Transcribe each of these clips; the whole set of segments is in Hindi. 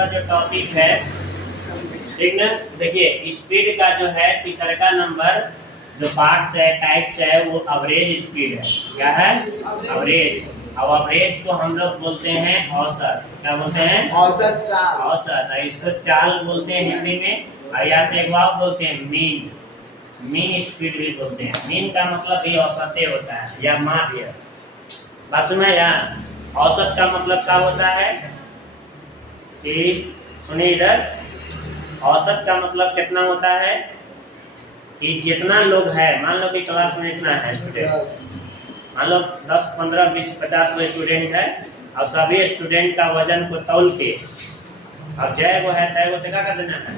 पर जो टॉपिक है, ठीक ना, देखिए स्पीड का जो है तीसरा नंबर जो पार्ट्स है, टाइप्स है, वो एवरेज स्पीड है। क्या है? एवरेज। अब एवरेज को हम लोग बोलते हैं औसत। क्या बोलते हैं? औसत चाल। औसत। इसको चाल बोलते हैं हिंदी में, और या तो एक बार बोलते हैं मीन। मीन स्पीड भी बोलते हैं। मीन का मतलब भी औसत होता है या माध्य। बात सुना यार? औसत का मतलब क्या होता है कि सुनिए इधर, औसत का मतलब कितना होता है कि जितना लोग है, मान लो कि क्लास में इतना है स्टूडेंट, मान लो 10, 15, 20, 50 गो स्टूडेंट है, और सभी स्टूडेंट का वजन को तौल के और जय वो है तय वो से क्या कर देना है,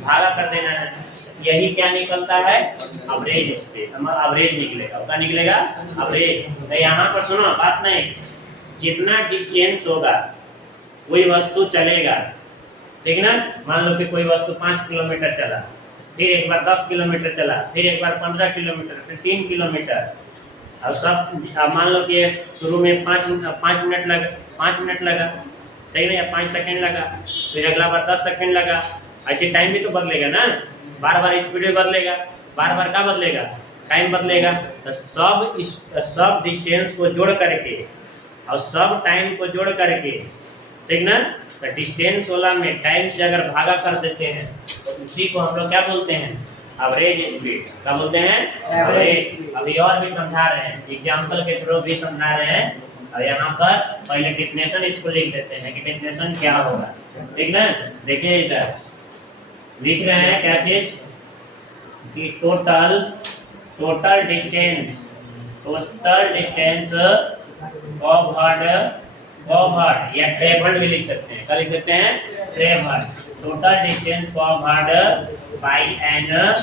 भागा कर देना है। यही क्या निकलता है? Average speed. एवरेज निकलेगा। क्या निकलेगा? एवरेज। तो यहाँ पर सुनो बात, नहीं, जितना डिस्टेंस होगा कोई वस्तु चलेगा, ठीक ना। मान लो कि कोई वस्तु 5 किलोमीटर चला, फिर एक बार 10 किलोमीटर चला, फिर एक बार 15 किलोमीटर, फिर 3 किलोमीटर, और सब मान लो कि शुरू में 5 मिनट लगा, 5 मिनट लगा, ठीक है, या 5 सेकंड लगा, फिर अगला बार 10 सेकंड लगा। ऐसे टाइम भी तो बदलेगा ना, बार बार स्पीड भी बदलेगा, बार बार क्या बदलेगा? टाइम बदलेगा। तो सब डिस्टेंस को जोड़ करके और सब टाइम को जोड़ करके, ठीक ना, तो डिस्टेंस वाला में टाइम से अगर भागा कर देते हैं तो उसी को हम लोग क्या बोलते हैं? Average speed. क्या बोलते हैं? एवरेज। अभी और भी समझा रहे हैं, एग्जांपल के थ्रू भी समझा रहे हैं। और यहाँ पर पहले डेफिनेशन इसको लिख देते हैं कि डेफिनेशन क्या होगा, ठीक ना। देखिए इधर लिख रहे हैं क्या चीज कि टोटल डिस्टेंस कवर्ड या ट्रेवल्ड भी लिख सकते हैं। क्या लिख सकते हैं? Travelled. Total distance covered by an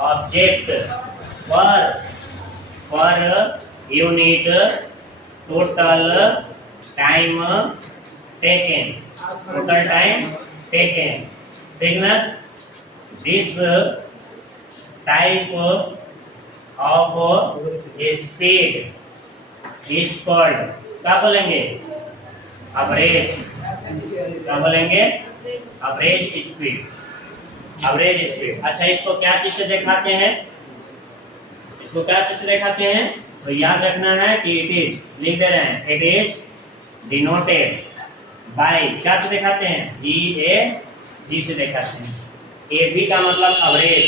object per unit total time taken. Total time taken, ठीक ना। This type of speed is called, क्या बोलेंगे? एवरेज। क्या बोलेंगे? Average speed. Average speed. अच्छा, इसको क्या चीज से दिखाते हैं? इसको क्या चीज से दिखाते हैं? तो याद रखना है कि इट इज, लिख दे रहे हैं, इट इज डिनोटेड बाय, क्या से दिखाते हैं? जी से दिखाते हैं। एवी का मतलब एवरेज।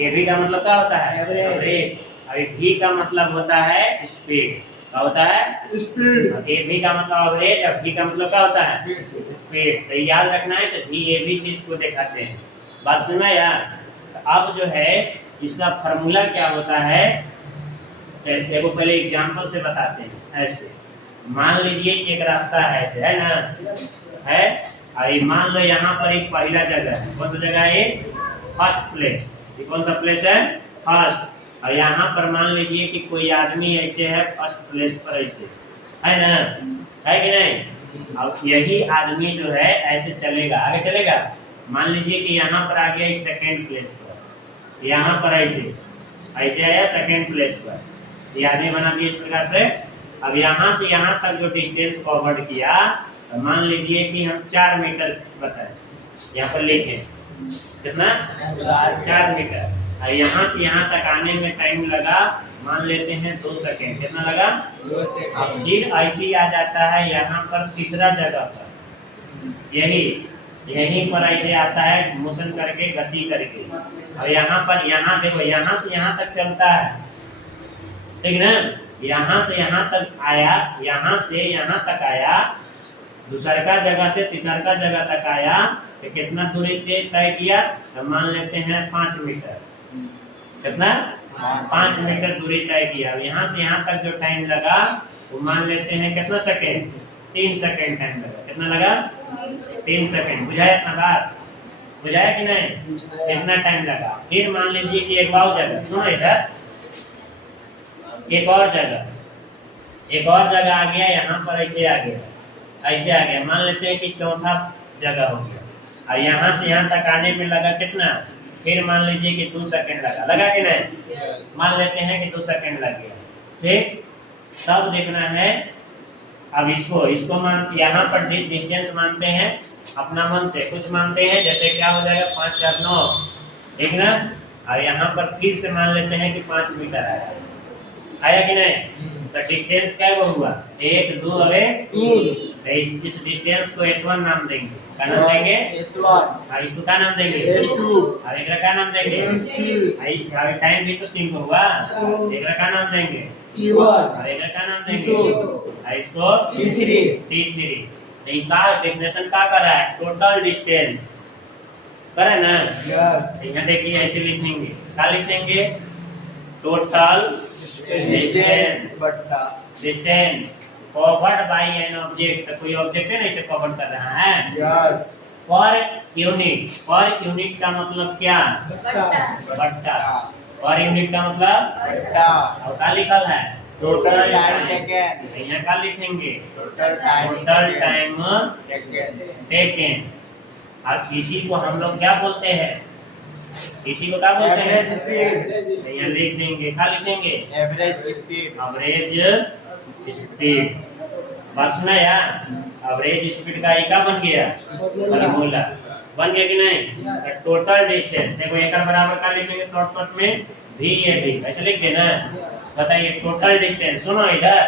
एवी का मतलब क्या होता है? एवरेज। और भी का मतलब होता है स्पीड। क्या होता है? स्पीड। एवी का मतलब एवरेज और भी का मतलब क्या होता है? स्पीड। तो याद रखना है, तो भी एवी से इसको दिखाते हैं। बात सुना यार? अब जो है इसका फार्मूला क्या होता है, देखो पहले एग्जांपल से बताते हैं। ऐसे मान लीजिए कि एक रास्ता है, ऐसे है ना, है, और मान लो यहाँ पर एक पहला जगह है। कौन सा जगह है? First place. ये कौन सा प्लेस है? फर्स्ट। और यहाँ पर मान लीजिए कि कोई आदमी ऐसे है फर्स्ट प्लेस पर, ऐसे है ना, है कि नहीं। अब यही आदमी जो है ऐसे चलेगा, आगे चलेगा। मान लीजिए कि यहाँ पर आ गया सेकेंड प्लेस पर, यहाँ पर ऐसे आया सेकेंड प्लेस पर, ये आदमी बना दिया इस प्रकार से। अब यहाँ से यहाँ तक जो डिस्टेंस कवर्ड किया, तो मान लीजिए कि हम 4 मीटर बताएं, यहाँ पर लिखें कितना? 4 मीटर। और यहाँ से यहाँ तक आने में टाइम लगा, मान लेते हैं 2 सेकेंड। कितना लगा? 2 सेकेंड। फिर ऐसे ही आ जाता है यहाँ पर तीसरा जगह पर, यहीं पर ऐसे आता है मोशन करके, गति करके। और यहाँ पर, यहाँ देखो, यहाँ से यहाँ तक चलता है, ठीक ना। यहाँ से यहाँ तक आया, यहाँ से यहाँ तक आया, दूसरा जगह से तीसरा जगह तक आया, तो कितना दूरी तय किया? तो मान लेते हैं 5 मीटर। कितना? 5 मीटर दूरी तय किया। यहाँ से यहाँ तक जो टाइम लगा वो मान लेते हैं कितना सेकेंड? 3 सेकेंड टाइम लगा। कितना लगा? 3 सेकेंड। बुझाया इतना बात? बुझाया कि नहीं? कितना टाइम लगा? फिर मान लीजिए कि एक और जगह, सुनो इधर, एक और जगह आ गया, यहाँ पर ऐसे आ गया, ऐसे आ गया। मान लेते हैं कि चौथा जगह हो गया, और यहाँ से यहाँ तक आने में लगा कितना? फिर मान लीजिए कि 2 सेकेंड लगा कि नहीं? मान लेते हैं कि 2 सेकेंड लग गया, ठीक। तब देखना है, अब इसको मान, यहाँ पर डिस्टेंस मानते हैं अपना मन से कुछ मानते हैं, जैसे क्या हो जाएगा 5 4 9, ठीक ना। और यहाँ पर फिर से मान लेते हैं कि 5 मीटर आया कि नहीं। तो डिस्टेंस क्या हुआ 1 2 अरे 2। इस डिस्टेंस को S1 नाम देंगे, क्या नाम देंगे S1 और इसको क्या नाम देंगे S2 और एक क्या नाम देंगे भाई टाइम भी तो 3 को हुआ, एक क्या नाम देंगे T1 और एक क्या नाम देंगे और इसको T3 T3। तो इनका डेफिनेशन क्या कर रहा है, टोटल डिस्टेंस कर है ना। यस यहाँ देखिए ऐसे लिखेंगे, क्या लिखेंगे टोटल डिस्टेंस बट्टा distance covered by an object. कोई ऑब्जेक्ट है ना, इसे कवर कर रहा है यस पर यूनिट का मतलब क्या बट्टा। पर यूनिट का मतलब बट्टा और क्या लिखल है टोटल टाइम टेकन यहाँ क्या लिखेंगे टोटल टाइम टेकन टेकन। अब इसी को हम लोग क्या बोलते हैं, इसी को क्या बोलते हैं एवरेज स्पीड यहाँ लिख देंगे, क्या लिखेंगे एवरेज स्पीड एवरेज स्पीड। बस ना यार, एवरेज स्पीड का एक बन गया फॉर्मूला, बन गया कि नहीं। टोटल डिस्टेंस देखो एक बराबर का लिखेंगे शॉर्टकट में VAD, ऐसे लिख देना। बताइए टोटल डिस्टेंस, सुनो इधर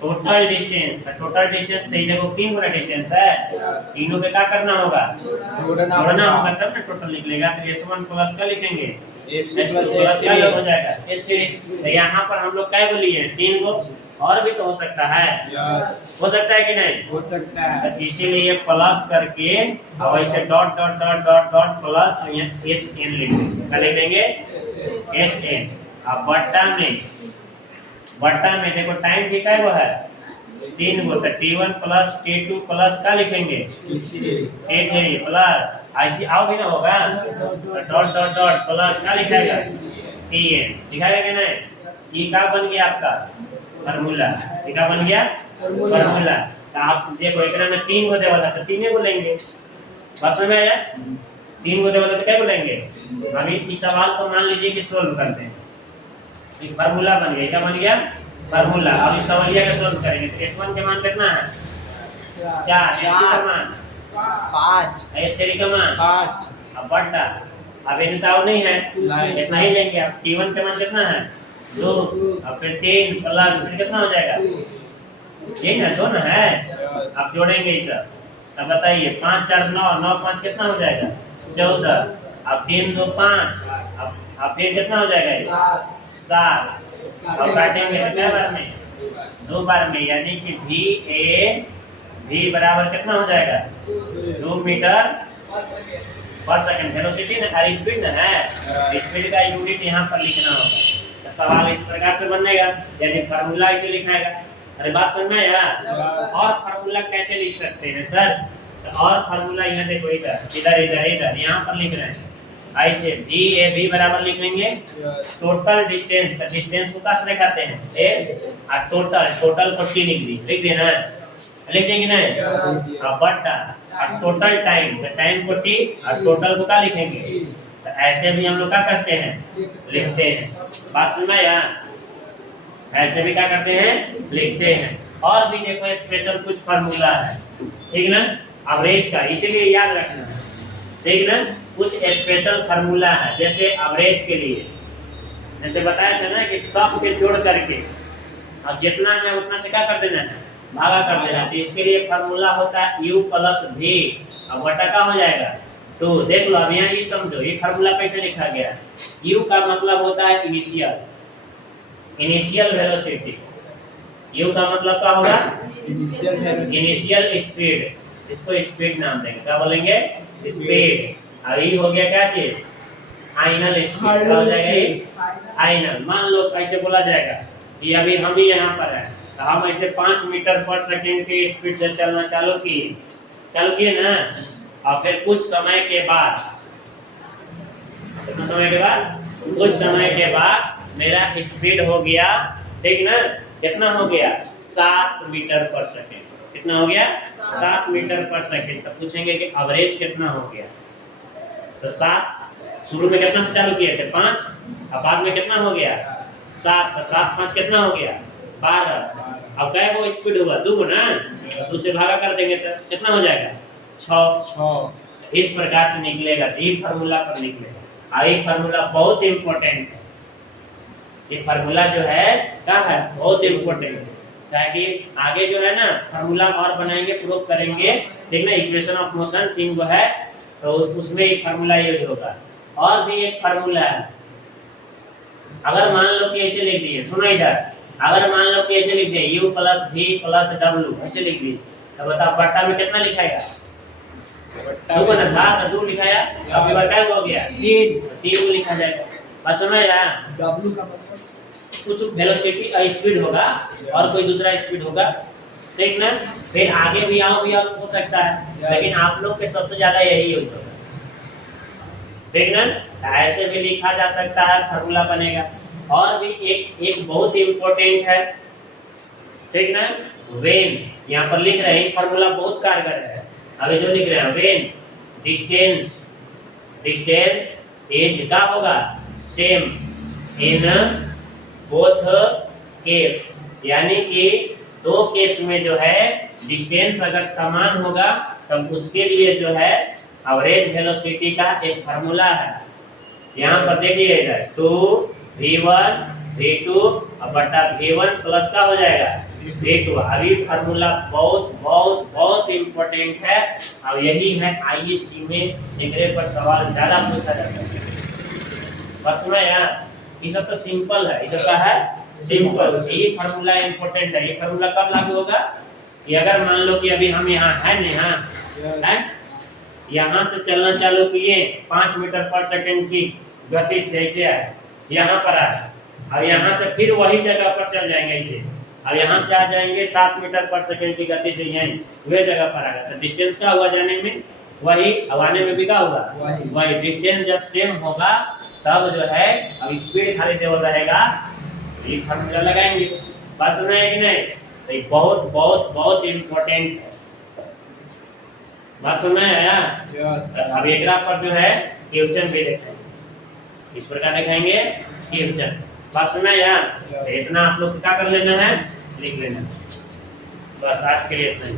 टोटल डिस्टेंस तो देखो 3 गुना डिस्टेंस है, तीनों पे क्या करना होगा जोड़ना जोड़ना होगा तब ना टोटल निकलेगा। तो S1 प्लस का लिखेंगे S2 प्लस क्या हो जाएगा S3। तो यहाँ पर हम लोग क्या बोलिए 3 को, और भी तो हो सकता है, यस हो सकता है कि नहीं। हो सकता है तो इसीलिए प्लस करके और ऐसे dot dot dot dot dot plus और यहाँ SN लिख देंगे, क्या लिख देंगे SN। अब बट्टा में देखो टाइम कितना है वो है 3 गो, तो T1 प्लस T2 प्लस क्या लिखेंगे T3 प्लस ऐसे आओ भी ना होगा तो डॉट डॉट डॉट प्लस क्या लिखाएगा TN दिखाएगा कि नहीं। ये क्या बन गया आपका फार्मूला, ये क्या बन गया फार्मूला। तो आप देखो एकरा में 3 गो देवाला तो 3 को लेंगे, बस में आया 3 को देवाला तो क्या बोलेंगे। अभी इस सवाल को मान लीजिए कि सोल्व करते हैं, एक फार्मूला बन गया, क्या बन गया फार्मूला। अब इस सवालिया का सोल्व करेंगे तो S1 के मान कितना है 4, S2 का मान 5 S3 का मान 5 अब बट्टा। अब इनका नहीं है इतना ही लेंगे। अब T1 का मान कितना है 2, अब फिर 3 प्लस फिर कितना हो जाएगा ये ना 2 ना है। अब जोड़ेंगे ये सब, अब बताइए 5 4 9 9 5 कितना हो जाएगा 14। अब 3 2 5, अब फिर कितना हो जाएगा ये 7। अब काटेंगे तो क्या बार में 2 बार में, यानी कि V बराबर कितना हो जाएगा 2 मीटर पर सेकंड। वेलोसिटी ना और स्पीड ना है, स्पीड का यूनिट यहाँ पर लिखना होगा। तो सवाल इस प्रकार से बनेगा, यानी फार्मूला इसे लिखाएगा। अरे बात समझ में आया। और फार्मूला कैसे लिख सकते हैं सर, तो और फार्मूला यहाँ देखो इधर इधर इधर इधर यहाँ पर लिख रहे हैं ऐसे VAB बराबर लिखेंगे टोटल डिस्टेंस। तो डिस्टेंस को कैसे दिखाते हैं S और टोटल को T लिख देना, लिख देंगे ना। अब बट्टा और टोटल टाइम, तो टाइम को T और टोटल को क्या लिखेंगे। तो ऐसे भी हम लोग क्या करते हैं लिखते हैं। बात सुनना यार, ऐसे भी क्या करते हैं लिखते हैं। और भी देखो स्पेशल कुछ फार्मूला है, ठीक ना, एवरेज का, इसीलिए याद रखना, ठीक ना। कुछ स्पेशल फार्मूला है जैसे एवरेज के लिए, जैसे बताया था ना कि सब के जोड़ करके अब जितना है उतना से क्या कर देना है भागा कर देना। तो इसके लिए फार्मूला होता है U प्लस V, अब बटा का हो जाएगा 2। देख लो अब यहाँ ये समझो ये फार्मूला कैसे लिखा गया। U का मतलब होता है इनिशियल वेलोसिटी, U का मतलब क्या होगा इनिशियल स्पीड, इसको स्पीड नाम देंगे, क्या बोलेंगे स्पीड। और ये हो गया क्या चीज फाइनल स्पीड, क्या हो जाएगा ये फाइनल। मान लो कैसे बोला जाएगा कि अभी हम ही यहाँ पर है, तो हम ऐसे 5 मीटर पर सेकंड की स्पीड से चलना चालू किए ना। और फिर कुछ समय के बाद, कितना समय के बाद, कुछ समय के बाद मेरा स्पीड हो गया, ठीक ना, कितना हो गया 7 मीटर पर सेकंड। कितना हो गया 7 मीटर पर सेकंड। तो पूछेंगे कि एवरेज कितना हो गया। तो 7 शुरू में कितना से चालू किए थे 5, अब बाद में कितना हो गया 7, तो 7 5 कितना हो गया 12। अब क्या वो स्पीड हुआ 2 ना, तो उससे भागा कर देंगे तो कितना हो जाएगा 6 इस प्रकार से निकलेगा, तो ये फार्मूला पर निकलेगा। और ये फार्मूला बहुत इंपॉर्टेंट है, ये फार्मूला जो है क्या है, बहुत इंपॉर्टेंट है। ताकि आगे जो है ना फार्मूला और बनाएंगे, प्रूव करेंगे, ठीक ना। इक्वेशन ऑफ मोशन 3 गो है, तो उसमें एक फार्मूला यूज होगा। और भी एक फार्मूला है, अगर मान लो कि ऐसे लिख दिए, सुनो इधर, अगर मान लो कि ऐसे लिख दिए u plus v plus w, ऐसे लिख दिए, तो बताओ बट्टा में कितना लिखाएगा? बट्टा 2 बना था तो 2 लिखाया, अभी बट्टा हो गया 3 लिखा जाएगा। बात समझ आया? W का मतलब कुछ वेलोसिटी स्पीड होगा और कोई दूसरा स्पीड होगा, ठीक ना। फिर आगे भी आओ हो सकता है, लेकिन आप लोग के सबसे ज्यादा यही यूज होगा, ठीक ना। ऐसे भी लिखा जा सकता है, फार्मूला बनेगा। और भी एक बहुत इंपॉर्टेंट है, ठीक ना, वेन। यहाँ पर लिख रहे हैं फार्मूला बहुत कारगर है। अभी जो लिख रहे हैं वेन डिस्टेंस इज का होगा सेम इन बोथ केस, यानी कि 2 केस में जो है डिस्टेंस अगर समान होगा तब उसके लिए जो है एवरेज वेलोसिटी का एक फार्मूला है। यहाँ पर देखिएगा 2v1 v2 और बटा v1 प्लस का हो जाएगा v2। अभी फार्मूला बहुत बहुत बहुत इंपॉर्टेंट है, और यही है आईएससी में एकरे पर सवाल ज्यादा पूछा जाता है। बस सुना यार, ये सब तो सिंपल है, ये सब का है सिंपल। ये फार्मूला इंपॉर्टेंट है। ये फार्मूला कब लागू होगा कि अगर मान लो कि अभी हम यहाँ है ना, यहाँ यहाँ से चलना चालू किए 5 मीटर पर सेकंड की गति से, ऐसे आए यहाँ पर आए, और यहाँ से फिर वही जगह पर चल जाएंगे ऐसे, और यहाँ से आ जाएंगे 7 मीटर पर सेकंड की गति से यहीं वही जगह पर आएगा, तो डिस्टेंस क्या हुआ जाने में वही, अब आने में भी क्या होगा वही। डिस्टेंस जब सेम होगा तब जो है अब स्पीड खाली देवल रहेगा, ये फार्मूला लगाएंगे। बात सुना है कि नहीं? तो ये बहुत बहुत बहुत इंपॉर्टेंट है। बात सुना है यार? अब एक ग्राफ पर जो है क्वेश्चन भी देखेंगे, इस प्रकार दिखाएंगे क्वेश्चन। बात सुना है यार? इतना आप लोग क्या कर लेना है, लिख लेना। बस आज के लिए इतना ही।